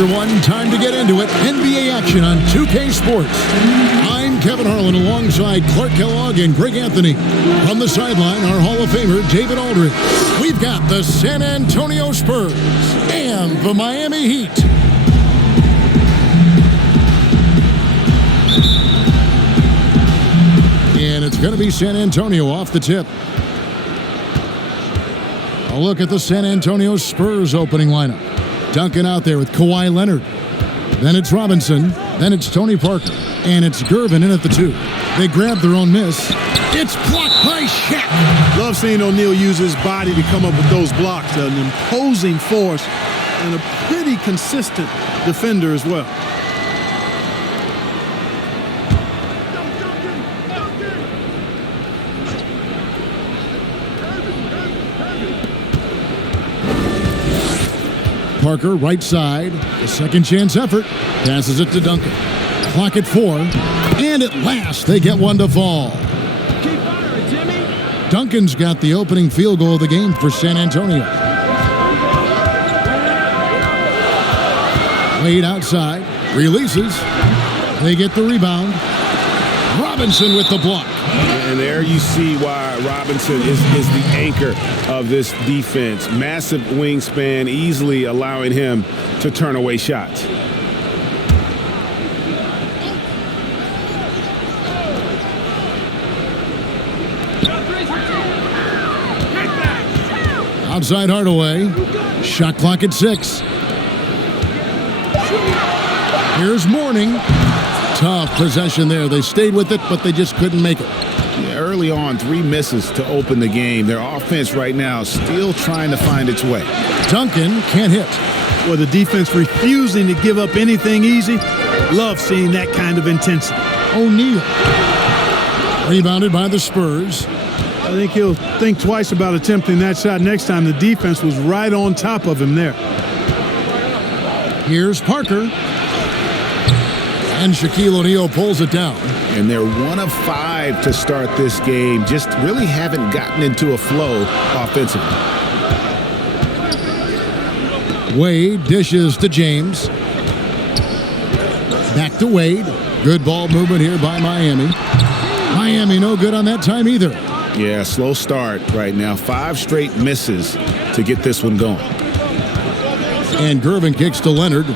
everyone. Time to get into it. NBA action on 2K Sports. I'm Kevin Harlan alongside Clark Kellogg and Greg Anthony. From the sideline, our Hall of Famer, David Aldridge. We've got the San Antonio Spurs and the Miami Heat. And it's going to be San Antonio off the tip. A look at the San Antonio Spurs opening lineup. Duncan out there with Kawhi Leonard. Then it's Robinson. Then it's Tony Parker. And it's Gervin in at the 2. They grab their own miss. It's blocked by Shaq. Love seeing O'Neal use his body to come up with those blocks. An imposing force and a pretty consistent defender as well. Parker, right side. A second chance effort. Passes it to Duncan. Clock at 4. And at last, they get one to fall. Keep firing, Jimmy. Duncan's got the opening field goal of the game for San Antonio. Wade outside. Releases. They get the rebound. Robinson with the block. And there you see why Robinson is the anchor of this defense. Massive wingspan, easily allowing him to turn away shots. Outside Hardaway. Shot clock at 6. Here's Mourning. Tough possession there. They stayed with it, but they just couldn't make it. Yeah, early on, 3 misses to open the game. Their offense right now still trying to find its way. Duncan can't hit. Well, the defense refusing to give up anything easy. Love seeing that kind of intensity. O'Neal. Rebounded by the Spurs. I think he'll think twice about attempting that shot next time. The defense was right on top of him there. Here's Parker. And Shaquille O'Neal pulls it down. And they're 1 of 5 to start this game. Just really haven't gotten into a flow offensively. Wade dishes to James. Back to Wade. Good ball movement here by Miami. Miami no good on that time either. Yeah, slow start right now. 5 straight misses to get this one going. And Gervin kicks to Leonard.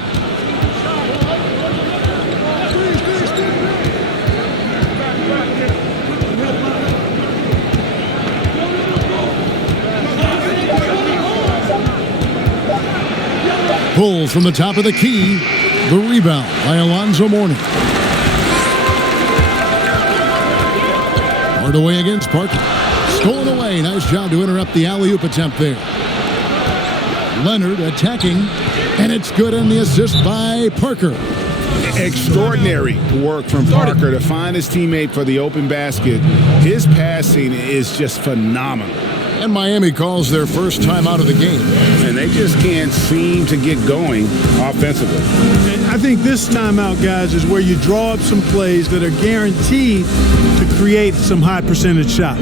Pulls from the top of the key. The rebound by Alonzo Mourning. Hardaway against Parker. Stolen away. Nice job to interrupt the alley-oop attempt there. Leonard attacking. And it's good on the assist by Parker. Extraordinary work from Parker to find his teammate for the open basket. His passing is just phenomenal. And Miami calls their first time out of the game. And they just can't seem to get going offensively. I think this timeout, guys, is where you draw up some plays that are guaranteed to create some high percentage shots.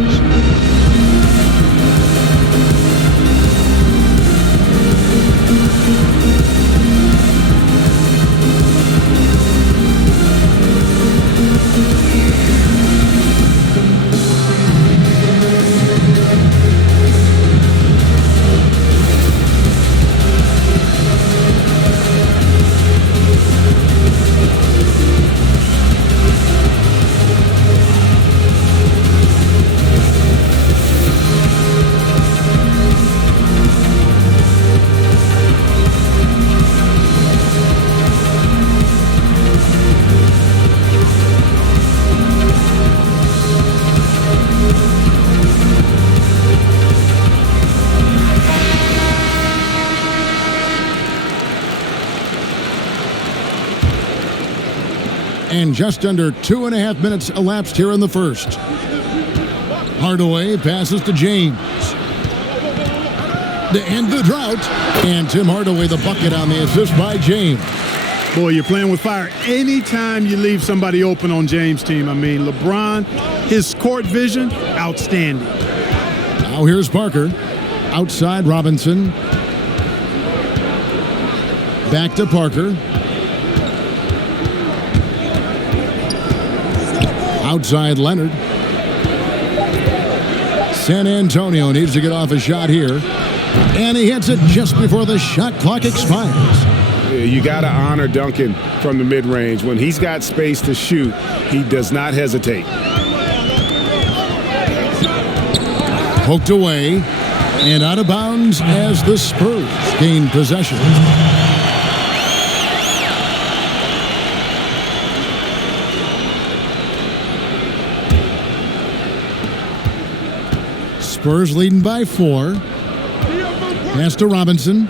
And just under 2.5 minutes elapsed here in the first. Hardaway passes to James. To end the drought. And Tim Hardaway the bucket on the assist by James. Boy, you're playing with fire anytime you leave somebody open on James' team. I mean, LeBron, his court vision, outstanding. Now here's Parker. Outside Robinson. Back to Parker. Outside Leonard. San Antonio needs to get off a shot here. And he hits it just before the shot clock expires. You got to honor Duncan from the mid-range. When he's got space to shoot, he does not hesitate. Poked away and out of bounds as the Spurs gain possession. Spurs leading by 4. Pass to Robinson.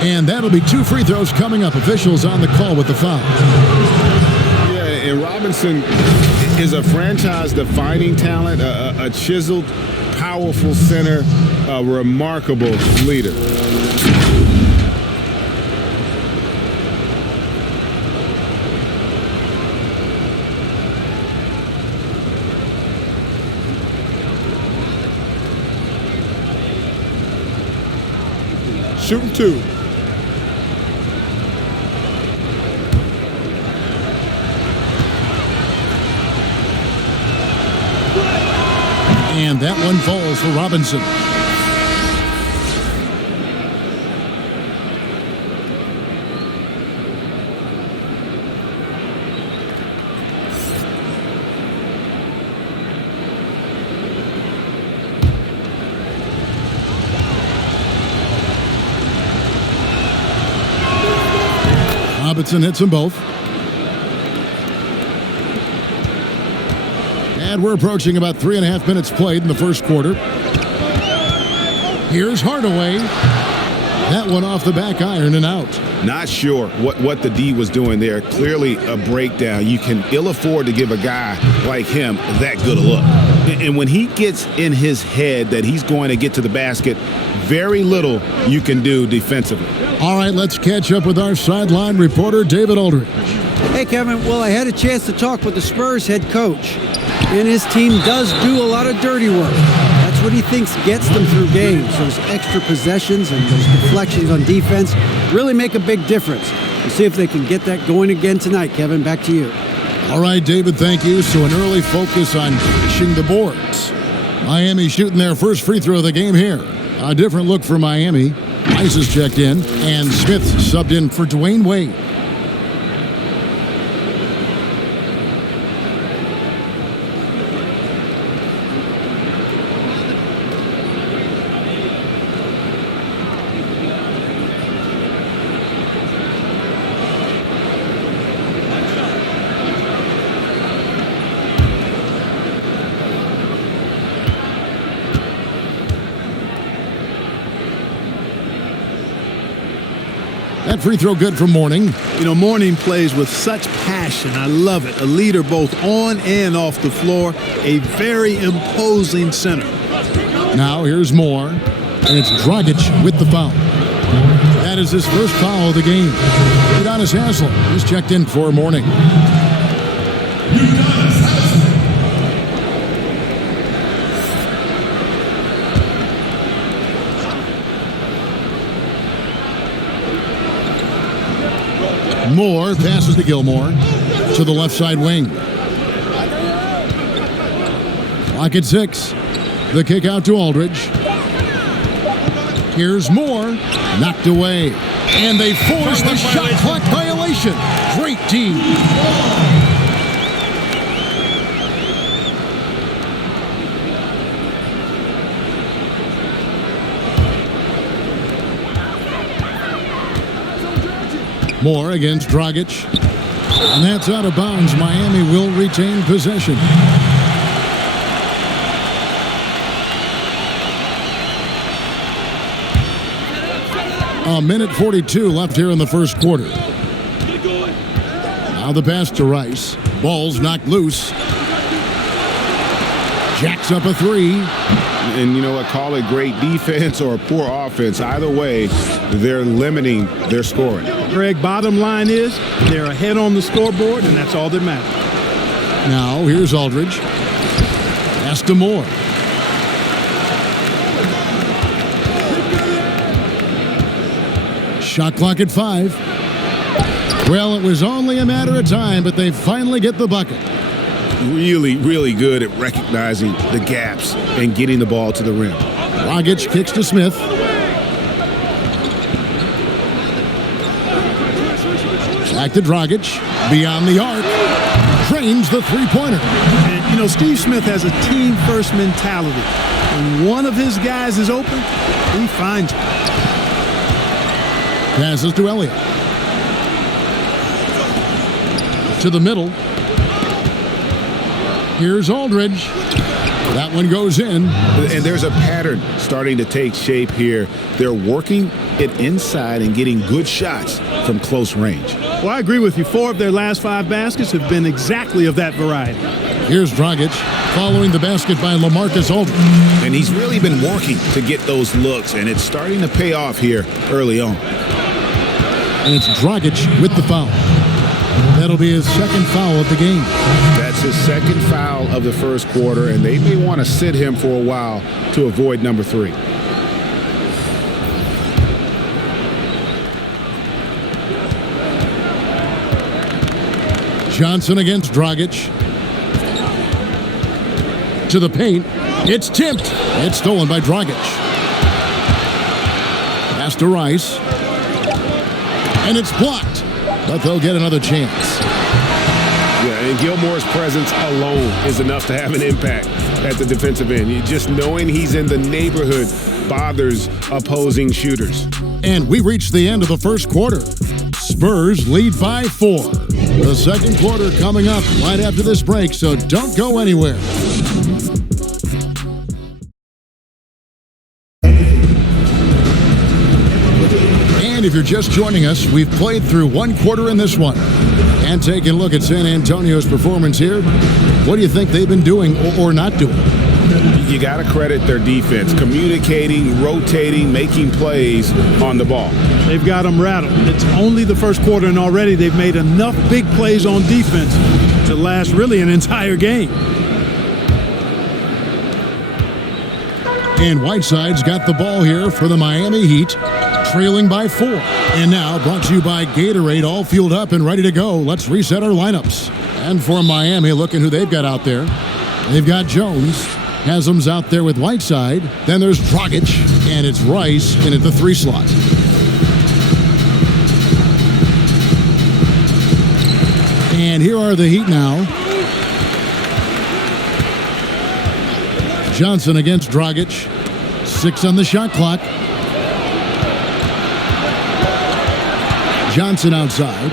And that'll be 2 free throws coming up. Officials on the call with the foul. Yeah, and Robinson is a franchise-defining talent, a chiseled, powerful center, a remarkable leader. Shooting 2. And that one falls for Robinson. Robinson hits them both. And we're approaching about 3.5 minutes played in the first quarter. Here's Hardaway. That one off the back iron and out. Not sure what the D was doing there. Clearly a breakdown. You can ill afford to give a guy like him that good a look. And when he gets in his head that he's going to get to the basket, very little you can do defensively. All right, let's catch up with our sideline reporter, David Aldridge. Hey, Kevin. Well, I had a chance to talk with the Spurs head coach, and his team does do a lot of dirty work. That's what he thinks gets them through games. Those extra possessions and those deflections on defense really make a big difference. We'll see if they can get that going again tonight. Kevin, back to you. All right, David, thank you. So an early focus on pushing the boards. Miami shooting their first free throw of the game here. A different look for Miami. Rice is checked in, and Smith subbed in for Dwyane Wade. That free throw good for Mourning. You know, Mourning plays with such passion. I love it. A leader both on and off the floor. A very imposing center. Now here's Moore. And it's Dragic with the foul. That is his first foul of the game. Udonis Haslem is checked in for Mourning. Moore passes to Gilmore to the left side wing. Clock at 6. The kick out to Aldridge. Here's Moore. Knocked away. And they force the shot clock violation. Great team. Moore against Dragic. And that's out of bounds. Miami will retain possession. A minute 42 left here in the first quarter. Now the pass to Rice. Ball's knocked loose. Jacks up a 3. And you know what? Call it great defense or poor offense. Either way, they're limiting their scoring. Greg, bottom line is they're ahead on the scoreboard, and that's all that matters. Now here's Aldridge. Pass to Moore. Shot clock at 5. Well, it was only a matter of time, but they finally get the bucket. Really, really good at recognizing the gaps and getting the ball to the rim. Dragic kicks to Smith. Back to Dragic. Beyond the arc. Drains the three-pointer. And, you know, Steve Smith has a team-first mentality. When one of his guys is open, he finds it. Passes to Elliott. To the middle. Here's Aldridge. That one goes in. And there's a pattern starting to take shape here. They're working it inside and getting good shots from close range. Well, I agree with you. 4 of their last 5 baskets have been exactly of that variety. Here's Dragic following the basket by LaMarcus Aldridge. And he's really been working to get those looks, and it's starting to pay off here early on. And it's Dragic with the foul. That'll be his second foul of the game. That's his second foul of the first quarter, and they may want to sit him for a while to avoid number 3. Johnson against Dragic. To the paint. It's tipped. It's stolen by Dragic. Pass to Rice. And it's blocked. But they'll get another chance. Yeah, and Gilmore's presence alone is enough to have an impact at the defensive end. Just knowing he's in the neighborhood bothers opposing shooters. And we reached the end of the first quarter. Spurs lead by 4. The second quarter coming up right after this break, so don't go anywhere. And if you're just joining us, we've played through 1 quarter in this one. And taking a look at San Antonio's performance here, what do you think they've been doing or not doing? You got to credit their defense, communicating, rotating, making plays on the ball. They've got them rattled. It's only the first quarter, and already they've made enough big plays on defense to last really an entire game. And Whiteside's got the ball here for the Miami Heat, trailing by 4. And now brought to you by Gatorade, all fueled up and ready to go. Let's reset our lineups. And for Miami, looking who they've got out there. They've got Jones. Haslam's out there with Whiteside. Then there's Dragic, and it's Rice in at the 3 slot. And here are the Heat now. Johnson against Dragic. 6 on the shot clock. Johnson outside.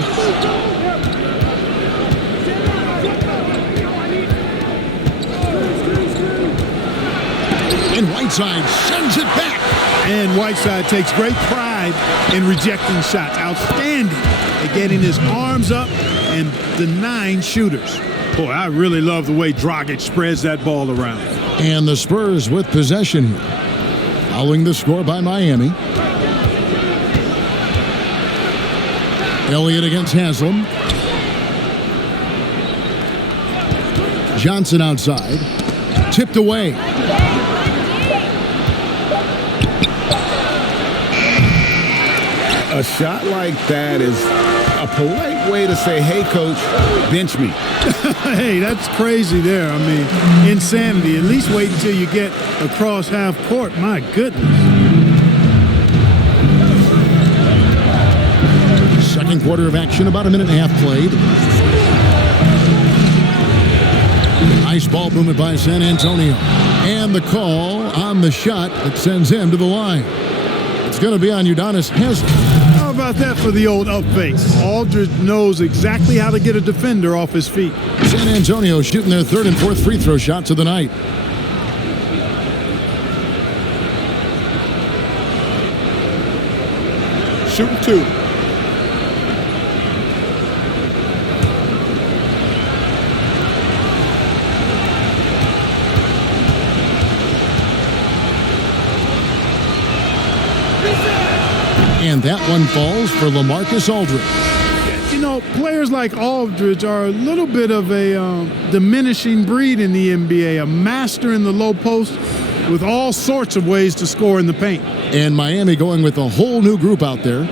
And Whiteside sends it back. And Whiteside takes great pride in rejecting shots. Outstanding at getting his arms up and denying shooters. Boy, I really love the way Dragic spreads that ball around. And the Spurs with possession here. Following the score by Miami. Elliott against Haslam. Johnson outside. Tipped away. A shot like that is a polite way to say, hey, coach, bench me. Hey, that's crazy there. I mean, insanity. At least wait until you get across half court. My goodness. Second quarter of action, about a minute and a half played. Nice ball movement by San Antonio. And the call on the shot that sends him to the line. It's going to be on Udonis Haslam. How about that for the old up face? Aldridge knows exactly how to get a defender off his feet. San Antonio shooting their 3rd and 4th free throw shots of the night. Shooting 2. And that one falls for LaMarcus Aldridge. You know, players like Aldridge are a little bit of a diminishing breed in the NBA, a master in the low post with all sorts of ways to score in the paint. And Miami going with a whole new group out there.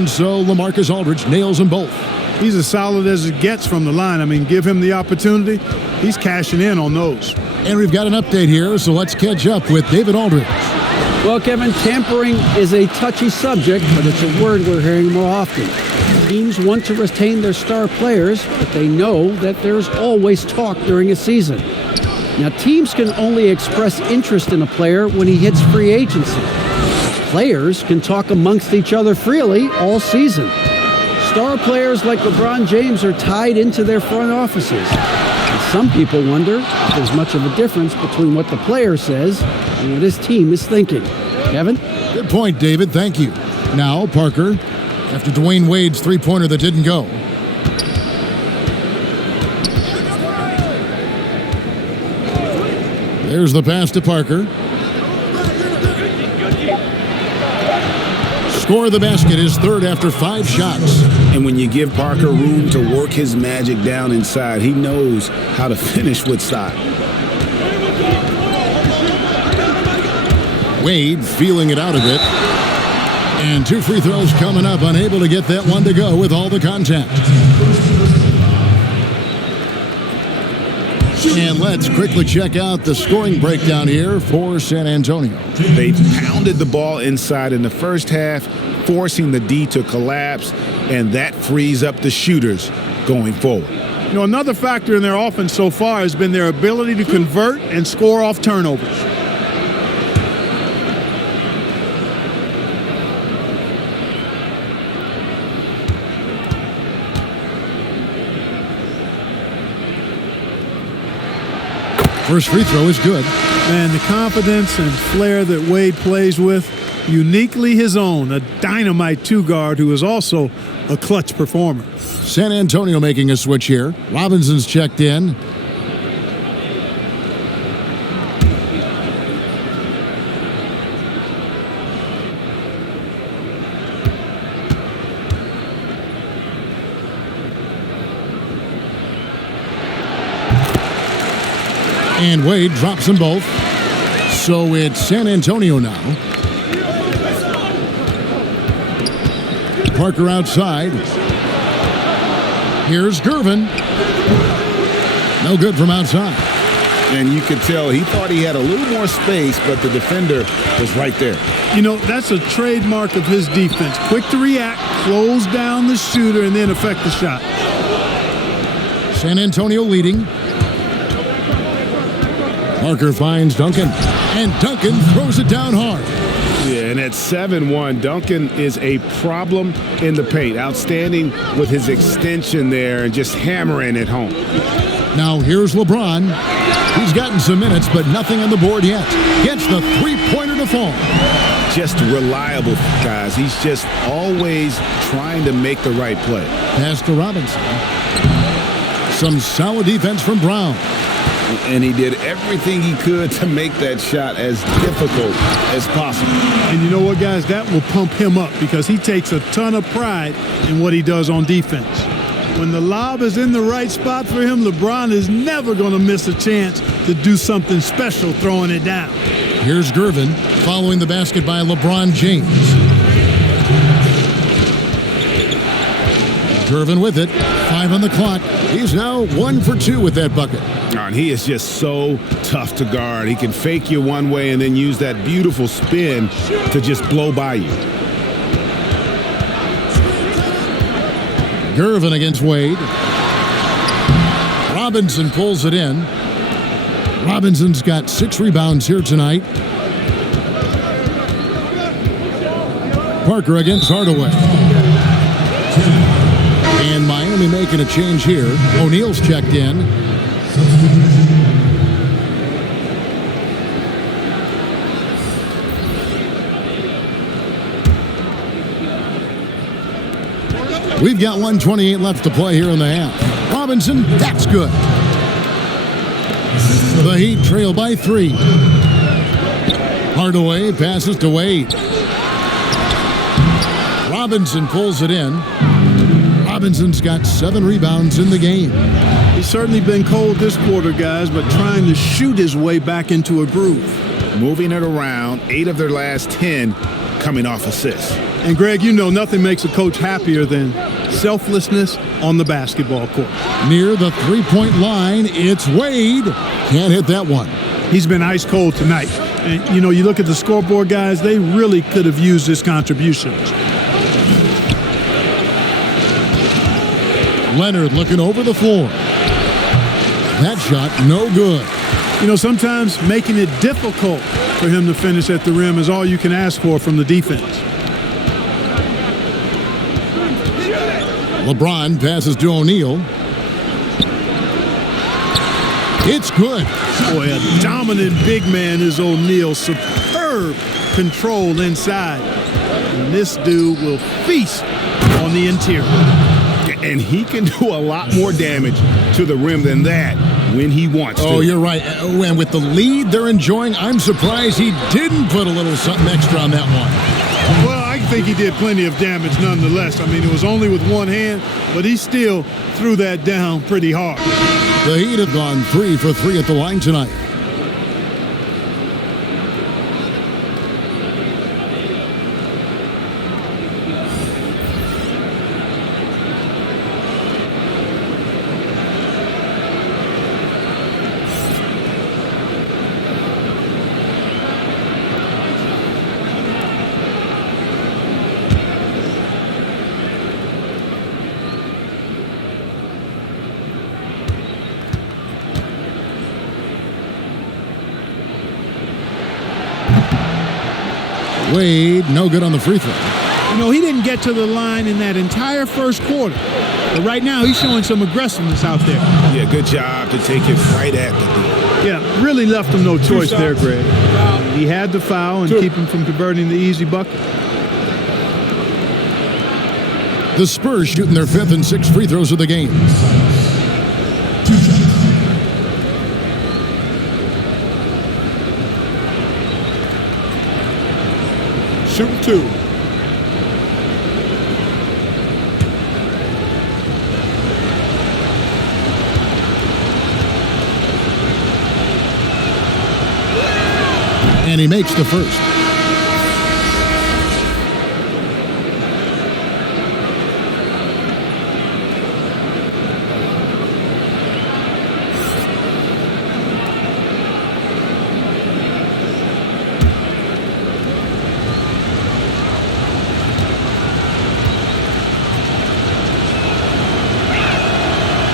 And so LaMarcus Aldridge nails them both. He's as solid as it gets from the line. I mean, give him the opportunity. He's cashing in on those. And we've got an update here, so let's catch up with David Aldridge. Well, Kevin, tampering is a touchy subject, but it's a word we're hearing more often. Teams want to retain their star players, but they know that there's always talk during a season. Now, teams can only express interest in a player when he hits free agency. Players can talk amongst each other freely all season. Star players like LeBron James are tied into their front offices. And some people wonder if there's much of a difference between what the player says and what his team is thinking. Kevin? Good point, David. Thank you. Now, Parker, after Dwyane Wade's three-pointer that didn't go. There's the pass to Parker. Score of the basket is third after 5 shots. And when you give Parker room to work his magic down inside, he knows how to finish with style. Wade feeling it out a bit. And 2 free throws coming up, unable to get that one to go with all the contact. And let's quickly check out the scoring breakdown here for San Antonio. They pounded the ball inside in the first half, forcing the D to collapse, and that frees up the shooters going forward. You know, another factor in their offense so far has been their ability to convert and score off turnovers. First free throw is good. And the confidence and flair that Wade plays with, uniquely his own, a dynamite two-guard who is also a clutch performer. San Antonio making a switch here. Robinson's checked in. And Wade drops them both. So it's San Antonio now. Parker outside. Here's Gervin. No good from outside. And you could tell he thought he had a little more space, but the defender was right there. You know, that's a trademark of his defense. Quick to react, close down the shooter, and then affect the shot. San Antonio leading. Parker finds Duncan, and Duncan throws it down hard. Yeah, and at 7-1, Duncan is a problem in the paint. Outstanding with his extension there and just hammering it home. Now here's LeBron. He's gotten some minutes, but nothing on the board yet. Gets the three-pointer to fall. Just reliable, guys. He's just always trying to make the right play. Pass to Robinson. Some solid defense from Brown. And he did everything he could to make that shot as difficult as possible. And you know what, guys? That will pump him up because he takes a ton of pride in what he does on defense. When the lob is in the right spot for him, LeBron is never going to miss a chance to do something special throwing it down. Here's Gervin following the basket by LeBron James. Gervin with it. 5 on the clock. He's now 1 for 2 with that bucket. And he is just so tough to guard. He can fake you one way and then use that beautiful spin to just blow by you. Gervin against Wade. Robinson pulls it in. Robinson's got 6 rebounds here tonight. Parker against Hardaway. And Miami making a change here. O'Neal's checked in. We've got 1:28 left to play here in the half. Robinson, that's good. The Heat trail by 3. Hardaway passes to Wade. Robinson pulls it in. Robinson's got 7 rebounds in the game. He's certainly been cold this quarter, guys, but trying to shoot his way back into a groove. Moving it around, 8 of their last 10 coming off assists. And, Greg, you know nothing makes a coach happier than selflessness on the basketball court. Near the three-point line, it's Wade. Can't hit that one. He's been ice cold tonight. And, you know, you look at the scoreboard, guys, they really could have used his contributions. Leonard looking over the floor. That shot, no good. You know, sometimes making it difficult for him to finish at the rim is all you can ask for from the defense. LeBron passes to O'Neal. It's good. Boy, a dominant big man is O'Neal. Superb control inside. And this dude will feast on the interior. And he can do a lot more damage to the rim than that when he wants to. Oh, you're right. And with the lead they're enjoying, I'm surprised he didn't put a little something extra on that one. Well, I think he did plenty of damage nonetheless. I mean, it was only with one hand, but he still threw that down pretty hard. The Heat have gone 3 for 3 at the line tonight. Wade, no good on the free throw. You know, he didn't get to the line in that entire first quarter. But right now, he's showing some aggressiveness out there. Yeah, good job to take it right at the D. Yeah, really left him no choice there, Greg. He had the foul and keep him from converting the easy bucket. The Spurs shooting their 5th and 6th free throws of the game. Shoot 2. And he makes the first.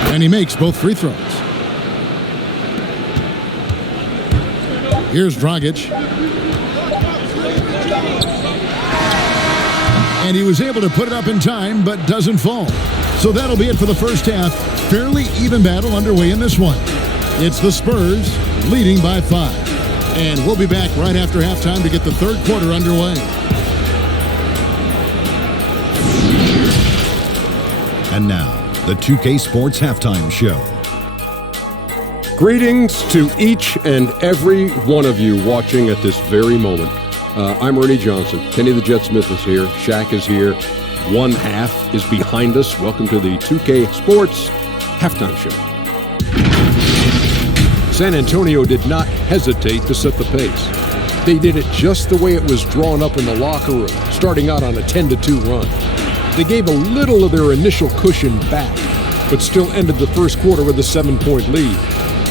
And he makes both free throws. Here's Dragic. And he was able to put it up in time, but doesn't fall. So that'll be it for the first half. Fairly even battle underway in this one. It's the Spurs leading by 5. And we'll be back right after halftime to get the third quarter underway. And now, the 2K Sports Halftime Show. Greetings to each and every one of you watching at this very moment. I'm Ernie Johnson. Kenny the Jet Smith is here. Shaq is here. One half is behind us. Welcome to the 2K Sports Halftime Show. San Antonio did not hesitate to set the pace. They did it just the way it was drawn up in the locker room, starting out on a 10-2 run. They gave a little of their initial cushion back, but still ended the first quarter with a 7-point lead.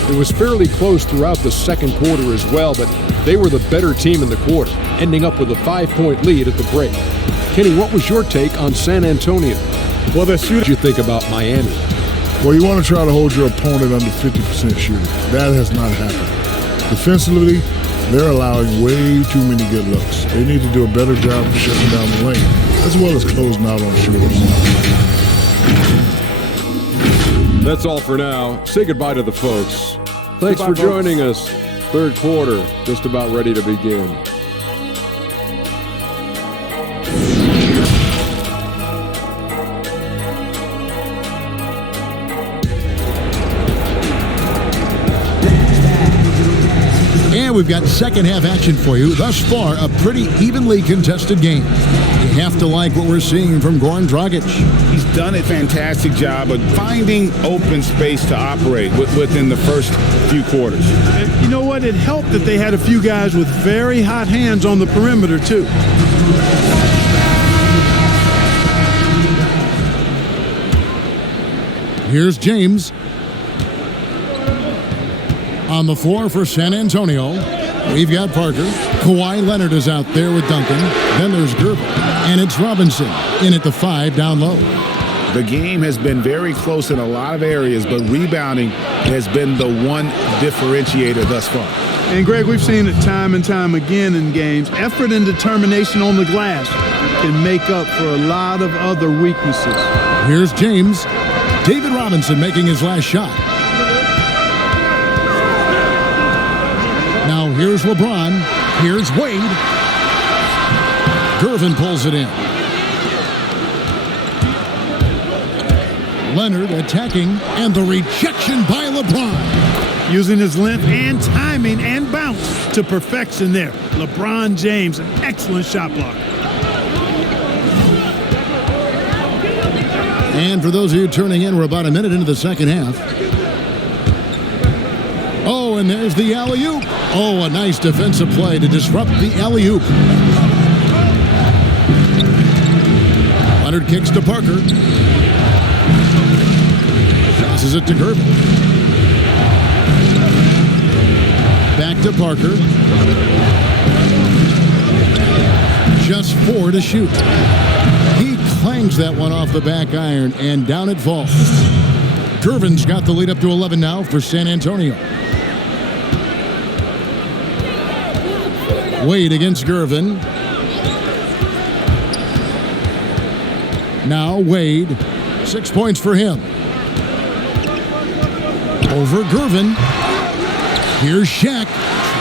It was fairly close throughout the second quarter as well, but they were the better team in the quarter, ending up with a 5-point lead at the break. Kenny, what was your take on San Antonio? Well, What did you think about Miami? Well, you want to try to hold your opponent under 50% shooting. That has not happened. Defensively, they're allowing way too many good looks. They need to do a better job of shutting down the lane, as well as closing out on shooters. That's all for now. Say goodbye to the folks. Thanks for joining us. Third quarter, just about ready to begin. And we've got second half action for you. Thus far, a pretty evenly contested game. You have to like what we're seeing from Goran Dragic. He's done a fantastic job of finding open space to operate within the first few quarters. And you know what? It helped that they had a few guys with very hot hands on the perimeter, too. Here's James. On the floor for San Antonio, we've got Parker. Kawhi Leonard is out there with Duncan. Then there's Gervin. And it's Robinson in at the 5 down low. The game has been very close in a lot of areas, but rebounding has been the one differentiator thus far. And, Greg, we've seen it time and time again in games. Effort and determination on the glass can make up for a lot of other weaknesses. Here's James. David Robinson making his last shot. Now here's LeBron. Here's Wade. Gervin pulls it in. Leonard attacking, and the rejection by LeBron. Using his length and timing and bounce to perfection there. LeBron James, an excellent shot blocker. And for those of you turning in, we're about a minute into the second half. Oh, and there's the alley-oop. Oh, a nice defensive play to disrupt the alley-oop. Leonard kicks to Parker. Passes it to Gervin. Back to Parker. Just 4 to shoot. He clangs that one off the back iron, and down it falls. Gervin's got the lead up to 11 now for San Antonio. Wade against Gervin. Now Wade. 6 points for him. Over Gervin. Here's Shaq.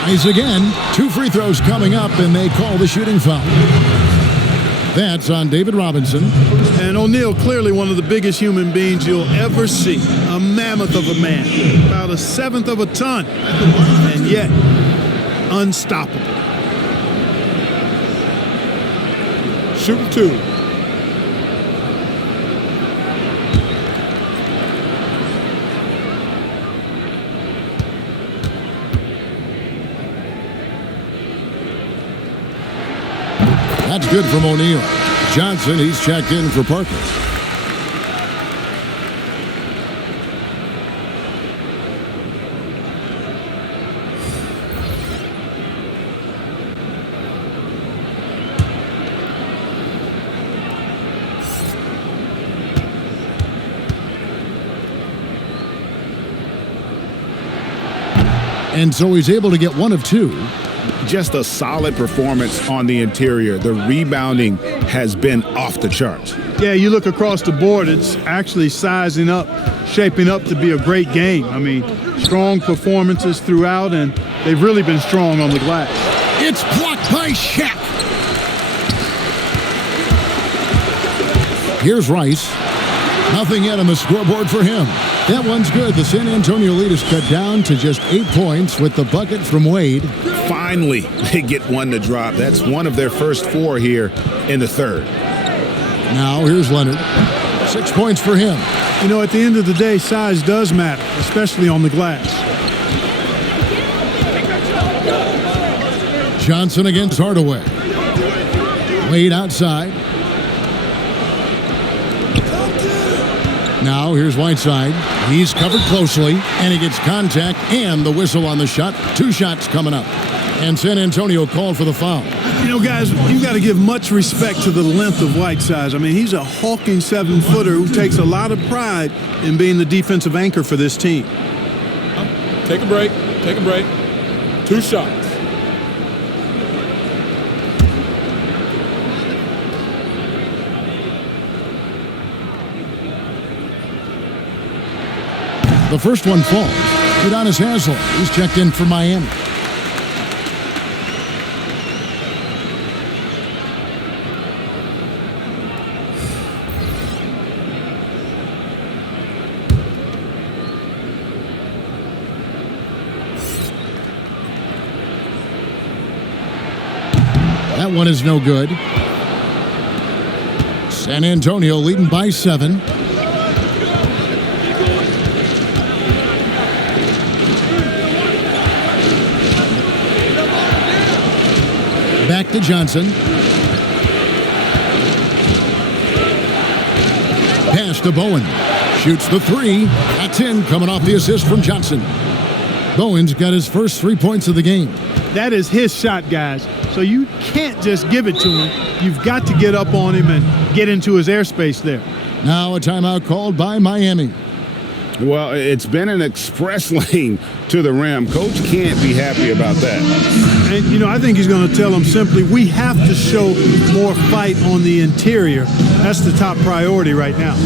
Tries again. 2 free throws coming up, and they call the shooting foul. That's on David Robinson. And O'Neal, clearly one of the biggest human beings you'll ever see. A mammoth of a man. About a 1/7 of a ton. And yet, unstoppable. Shooting 2. That's good from O'Neal. Johnson, he's checked in for Parker. And so he's able to get 1 of 2. Just a solid performance on the interior. The rebounding has been off the charts. Yeah, you look across the board, it's actually sizing up, shaping up to be a great game. I mean, strong performances throughout, and they've really been strong on the glass. It's blocked by Shaq. Here's Rice. Nothing yet on the scoreboard for him. That one's good. The San Antonio lead is cut down to just 8 points with the bucket from Wade. Finally, they get one to drop. That's one of their first 4 here in the third. Now here's Leonard. 6 points for him. You know, at the end of the day, size does matter, especially on the glass. Johnson against Hardaway. Wade outside. Now here's Whiteside. He's covered closely, and he gets contact and the whistle on the shot. 2 shots coming up. And San Antonio called for the foul. You know, guys, you got to give much respect to the length of Whiteside. I mean, he's a hulking 7-footer who takes a lot of pride in being the defensive anchor for this team. Take a break. Take a break. 2 shots. The first one falls. Udonis Haslem. He's checked in for Miami. That one is no good. San Antonio leading by 7. Back to Johnson. pass to Bowen. Shoots the three. That's in, coming off the assist from Johnson. Bowen's got his first 3 points of the game. That is his shot, guys. So you can't just give it to him. You've got to get up on him and get into his airspace there. Now a timeout called by Miami. Well, it's been an express lane to the rim. Coach can't be happy about that. And, you know, I think he's going to tell them simply, we have to show more fight on the interior. That's the top priority right now.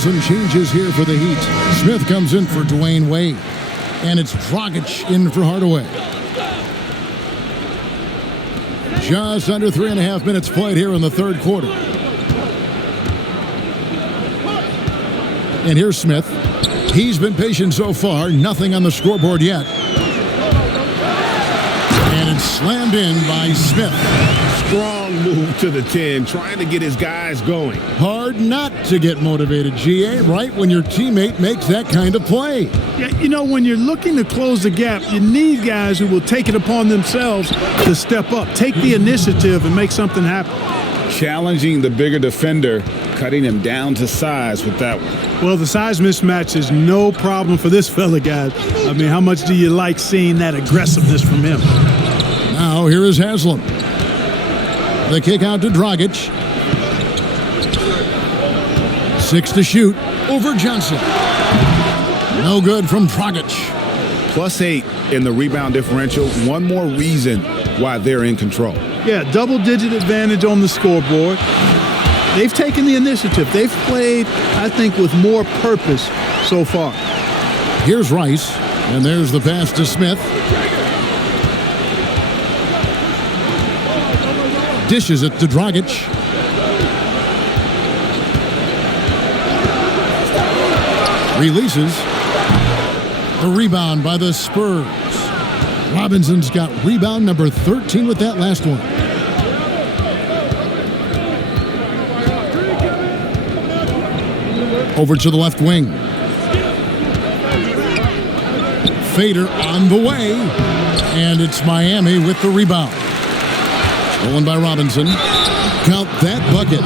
Some changes here for the Heat. Smith comes in for Dwyane Wade. And it's Dragic in for Hardaway. Just under 3.5 minutes played here in the third quarter. And here's Smith. He's been patient so far. Nothing on the scoreboard yet. And it's slammed in by Smith. Strong move to the 10, trying to get his guys going. Hard not to get motivated, GA, right when your teammate makes that kind of play. Yeah, you know, when you're looking to close the gap, you need guys who will take it upon themselves to step up, take the initiative and make something happen. Challenging the bigger defender, cutting him down to size with that one. Well, the size mismatch is no problem for this fella, guys. I mean, how much do you like seeing that aggressiveness from him? Now, here is Haslam. The kick out to Dragic. 6 to shoot over Johnson. No good from Dragic. +8 in the rebound differential. One more reason why they're in control. Yeah, double-digit advantage on the scoreboard. They've taken the initiative. They've played, I think, with more purpose so far. Here's Rice, and there's the pass to Smith. Dishes it to Dragic. Releases. The rebound by the Spurs. Robinson's got rebound number 13 with that last one. Over to the left wing. Fader on the way. And it's Miami with the rebound. Stolen by Robinson. Count that bucket.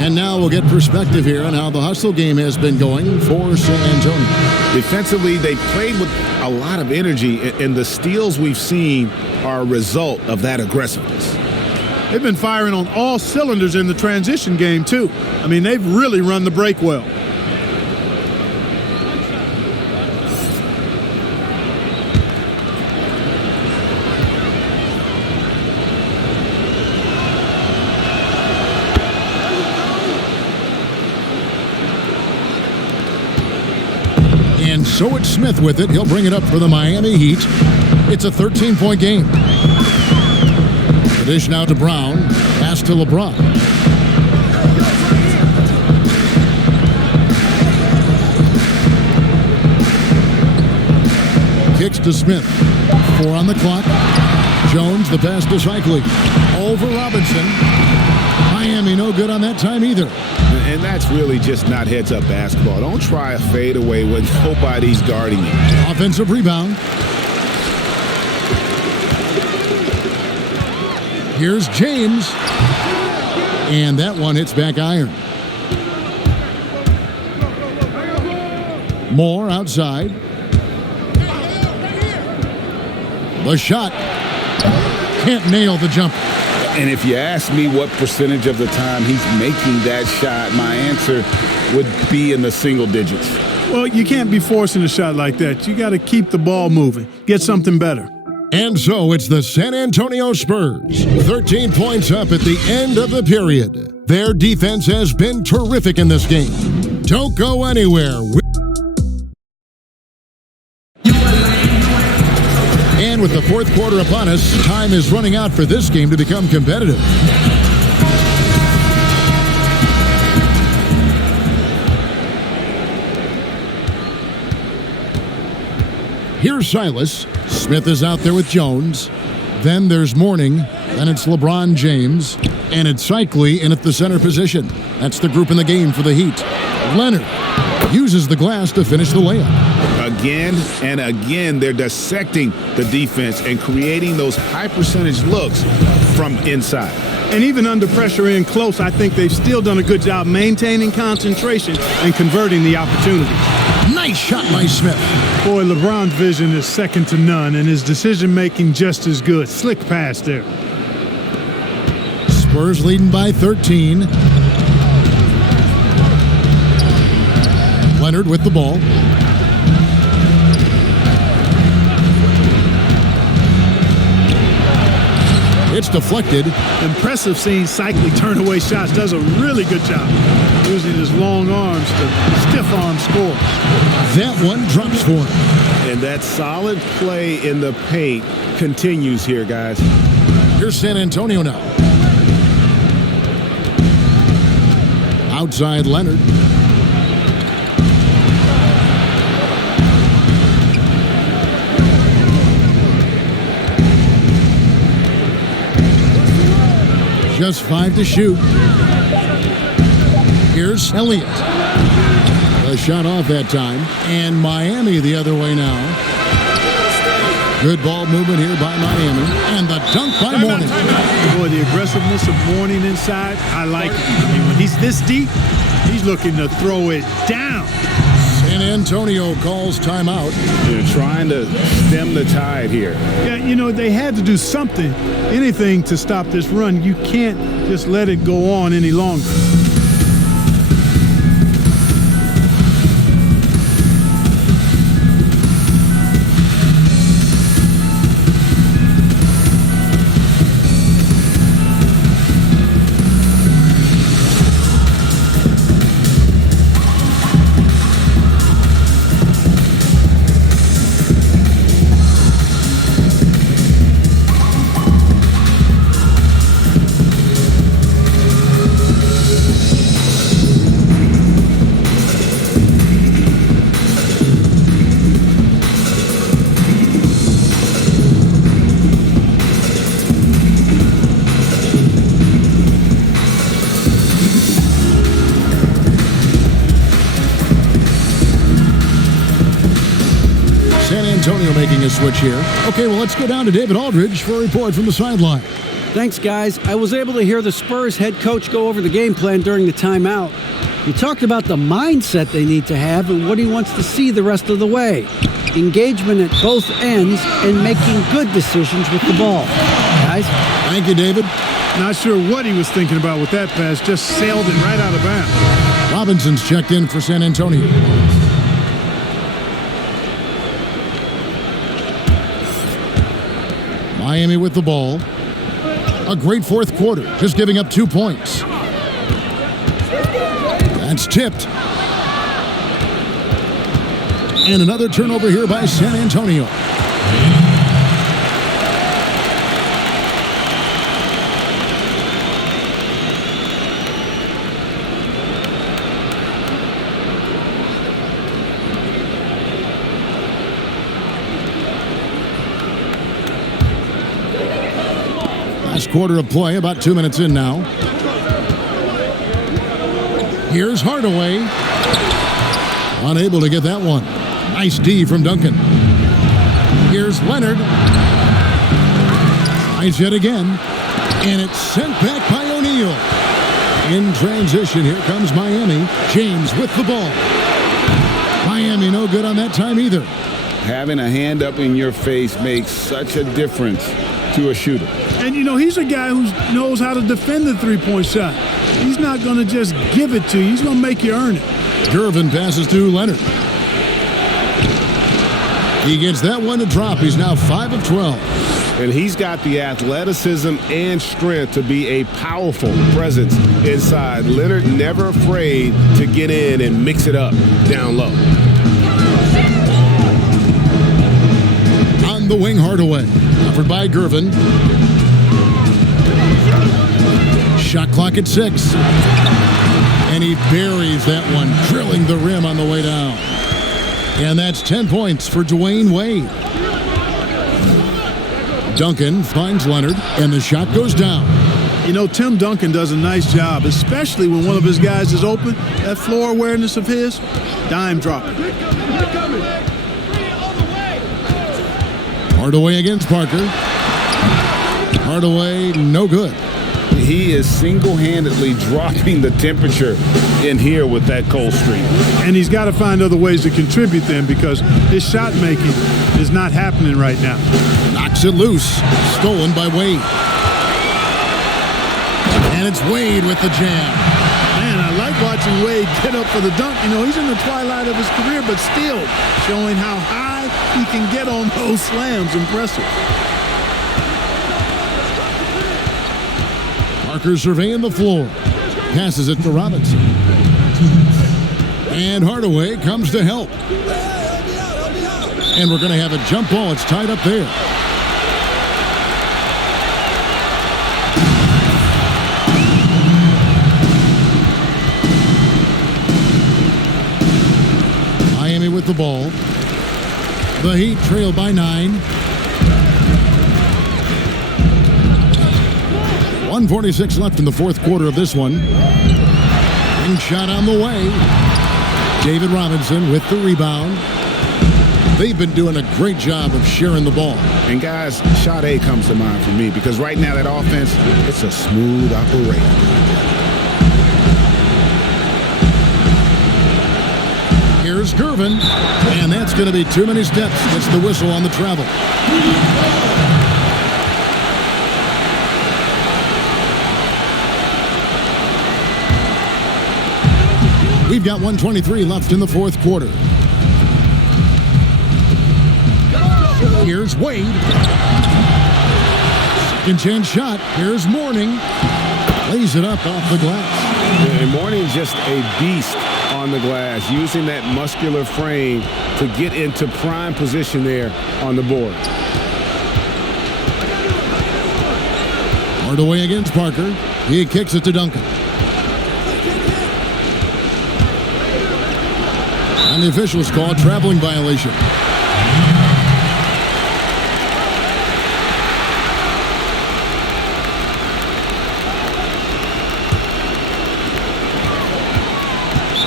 And now we'll get perspective here on how the hustle game has been going for San Antonio. Defensively, they played with a lot of energy, and the steals we've seen are a result of that aggressiveness. They've been firing on all cylinders in the transition game, too. I mean, they've really run the break well. And so it's Smith with it. He'll bring it up for the Miami Heat. It's a 13-point game. The dish now to Brown. Pass to LeBron. Kicks to Smith. 4 on the clock. Jones, the pass to Cycling. Over Robinson. Miami no good on that time either. And that's really just not heads-up basketball. Don't try a fadeaway when nobody's guarding you. Offensive rebound. Here's James. And that one hits back iron. Moore outside. The shot. Can't nail the jumper. And if you ask me what percentage of the time he's making that shot, my answer would be in the single digits. Well, you can't be forcing a shot like that. You got to keep the ball moving. Get something better. And so it's the San Antonio Spurs, 13 points up at the end of the period. Their defense has been terrific in this game. Don't go anywhere. And with the fourth quarter upon us, time is running out for this game to become competitive. Here's Silas. Smith is out there with Jones. Then there's Mourning. Then it's LeBron James. And it's Cycli in at the center position. That's the group in the game for the Heat. Leonard uses the glass to finish the layup. Again and again, they're dissecting the defense and creating those high percentage looks from inside. And even under pressure in close, I think they've still done a good job maintaining concentration and converting the opportunity. Nice shot by Smith. Boy, LeBron's vision is second to none, and his decision-making just as good. Slick pass there. Spurs leading by 13. Leonard with the ball. It's deflected. Impressive seeing Cycli turn away shots. Does a really good job using his long arms to stiff arm score. That one drops for him. And that solid play in the paint continues here, guys. Here's San Antonio now. Outside Leonard. Just 5 to shoot. Here's Elliott. A shot off that time. And Miami the other way now. Good ball movement here by Miami. And the dunk by Mourning. Boy, the aggressiveness of Mourning inside, I like it. I mean, when he's this deep, he's looking to throw it down. San Antonio calls timeout. They're trying to stem the tide here. Yeah, you know, they had to do something, anything to stop this run. You can't just let it go on any longer. Antonio making a switch here. Okay, well, let's go down to David Aldridge for a report from the sideline. Thanks, guys. I was able to hear the Spurs head coach go over the game plan during the timeout. He talked about the mindset they need to have and what he wants to see the rest of the way. Engagement at both ends and making good decisions with the ball. Guys? Thank you, David. Not sure what he was thinking about with that pass. Just sailed it right out of bounds. Robinson's checked in for San Antonio. Miami with the ball. A great fourth quarter, just giving up 2 points. That's tipped. And another turnover here by San Antonio. Last quarter of play, about 2 minutes in now. Here's Hardaway. Unable to get that one. Nice D from Duncan. Here's Leonard. Nice hit again. And it's sent back by O'Neal. In transition, here comes Miami. James with the ball. Miami no good on that time either. Having a hand up in your face makes such a difference to a shooter. And, you know, he's a guy who knows how to defend the three-point shot. He's not going to just give it to you. He's going to make you earn it. Gervin passes to Leonard. He gets that one to drop. He's now 5 of 12. And he's got the athleticism and strength to be a powerful presence inside. Leonard never afraid to get in and mix it up down low. On the wing, Hardaway. Offered by Gervin. Shot clock at 6. And he buries that one, drilling the rim on the way down. And that's 10 points for Dwyane Wade. Duncan finds Leonard, and the shot goes down. You know, Tim Duncan does a nice job, especially when one of his guys is open. That floor awareness of his, dime dropping. Hardaway against Parker. Hardaway, no good. He is single-handedly dropping the temperature in here with that cold streak. And he's got to find other ways to contribute then, because his shot making is not happening right now. Knocks it loose. Stolen by Wade. And it's Wade with the jam. Man, I like watching Wade get up for the dunk. You know, he's in the twilight of his career, but still showing how high he can get on those slams. Impressive. Parker surveying the floor. Passes it to Robinson. And Hardaway comes to help. And we're going to have a jump ball. It's tied up there. Miami with the ball. The Heat trail by 9. 1:46 left in the fourth quarter of this one. Ring shot on the way. David Robinson with the rebound. They've been doing a great job of sharing the ball. And guys, shot A comes to mind for me, because right now that offense, it's a smooth operation. Here's Gervin, and that's going to be too many steps. Gets the whistle on the travel. We've got 1:23 left in the fourth quarter. Here's Wade. Second chance shot. Here's Mourning. Lays it up off the glass. And Mourning's just a beast on the glass, using that muscular frame to get into prime position there on the board. Hardaway against Parker. He kicks it to Duncan. And the officials call traveling violation.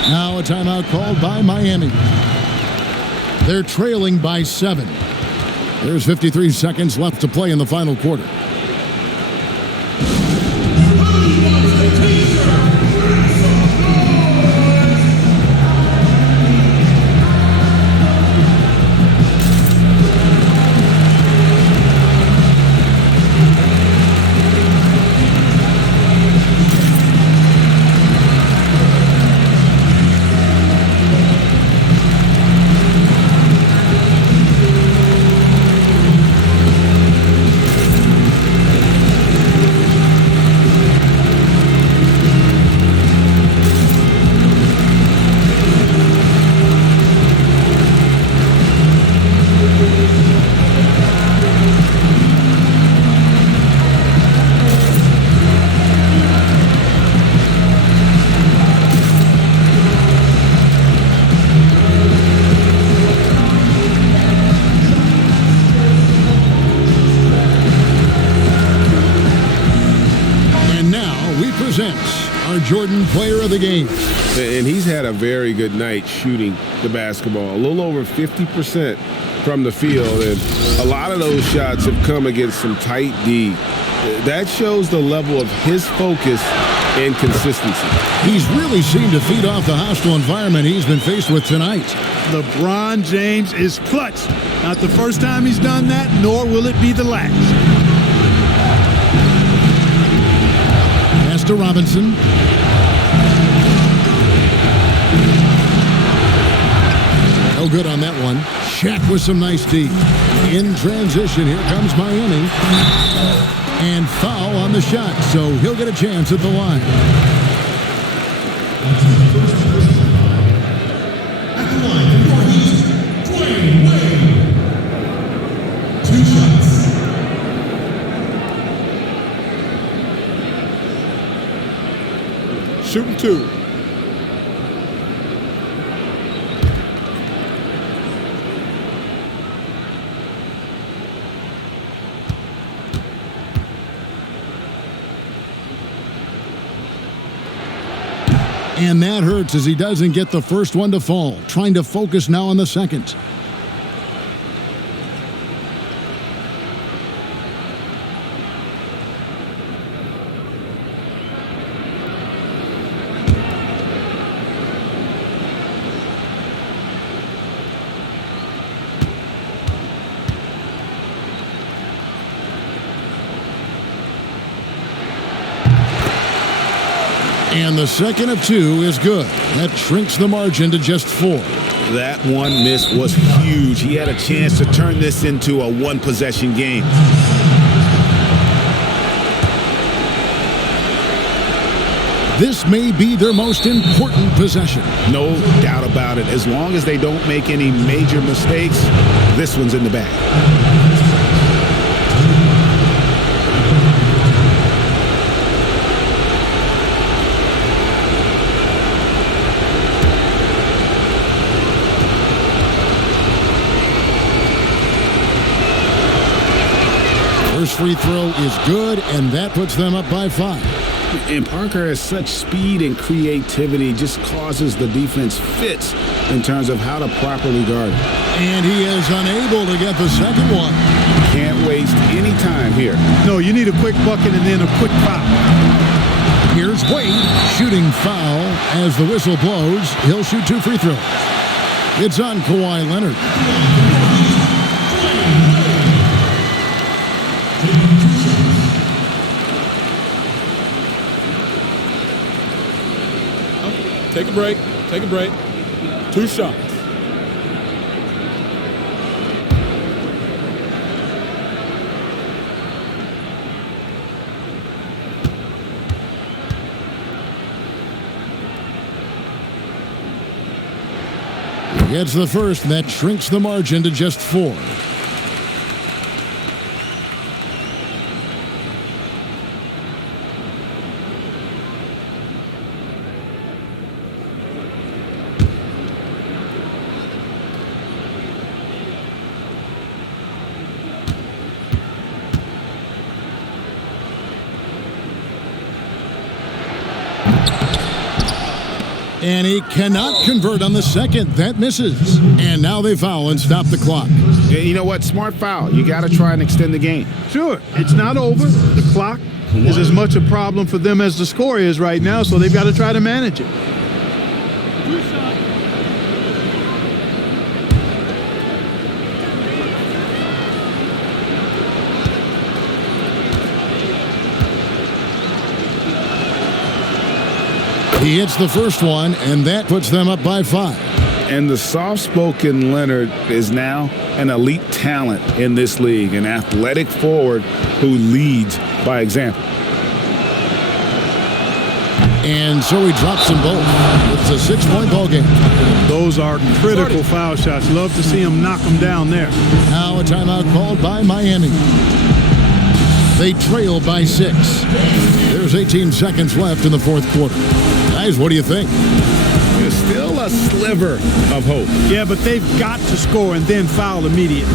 Now a timeout called by Miami. They're trailing by 7. There's 53 seconds left to play in the final quarter. Jordan player of the game. And he's had a very good night shooting the basketball. A little over 50% from the field, and a lot of those shots have come against some tight D. That shows the level of his focus and consistency. He's really seemed to feed off the hostile environment he's been faced with tonight. LeBron James is clutch. Not the first time he's done that, nor will it be the last. Pass to Robinson. No good on that one. Shaq with some nice D. In transition, here comes Miami. And foul on the shot, so he'll get a chance at the line. At the line for Heat, Dwyane Wade. 2 shots. Shooting 2. And that hurts as he doesn't get the first one to fall. Trying to focus now on the second. And the second of 2 is good. That shrinks the margin to just 4. That one miss was huge. He had a chance to turn this into a one-possession game. This may be their most important possession. No doubt about it. As long as they don't make any major mistakes, this one's in the bag. First free throw is good, and that puts them up by 5. And Parker has such speed and creativity, just causes the defense fits in terms of how to properly guard it. And he is unable to get the second one. Can't waste any time here. No, you need a quick bucket and then a quick foul. Here's Wade shooting foul as the whistle blows. He'll shoot 2 free throws. It's on Kawhi Leonard. Take a break. Take a break. 2 shots. He gets the first, and that shrinks the margin to just 4. And he cannot convert on the second. That misses. And now they foul and stop the clock. Yeah, you know what? Smart foul. You got to try and extend the game. Sure, it's not over. The clock is as much a problem for them as the score is right now, so they've got to try to manage it. 2 shots. He hits the first one, and that puts them up by 5. And the soft-spoken Leonard is now an elite talent in this league, an athletic forward who leads by example. And so he drops them both. It's a 6-point ball game. Those are critical foul shots. Love to see him knock them down there. Now a timeout called by Miami. They trail by 6. There's 18 seconds left in the fourth quarter. Guys, what do you think? There's still a sliver of hope. Yeah, but they've got to score and then foul immediately.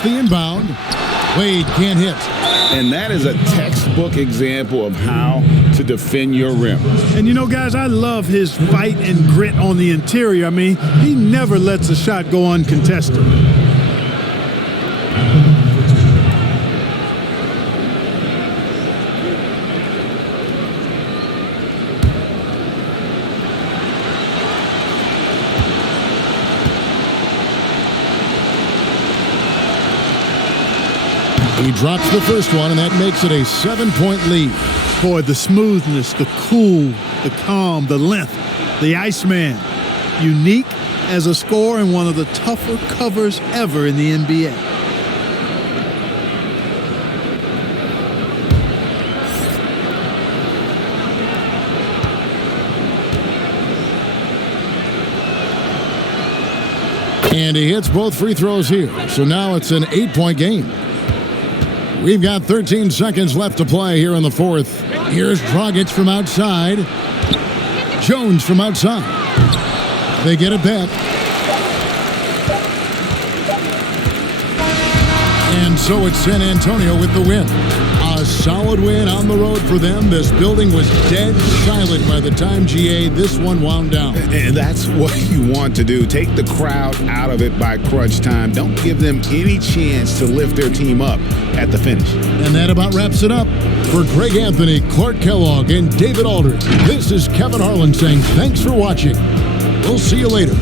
off the inbound. Wade can't hit. And that is a textbook example of how to defend your rim. And you know, guys, I love his fight and grit on the interior. I mean, he never lets a shot go uncontested. He drops the first one, and that makes it a 7-point lead. Boy, the smoothness, the cool, the calm, the length, the Iceman. Unique as a scorer and one of the tougher covers ever in the NBA. And he hits both free throws here. So now it's an 8-point game. We've got 13 seconds left to play here in the fourth. Here's Dragic from outside. Jones from outside. They get it back. And so it's San Antonio with the win. A solid win on the road for them. This building was dead silent by the time, GA, this one wound down. And that's what you want to do. Take the crowd out of it by crunch time. Don't give them any chance to lift their team up at the finish. And that about wraps it up. For Greg Anthony, Clark Kellogg, and David Aldridge, this is Kevin Harlan saying thanks for watching. We'll see you later.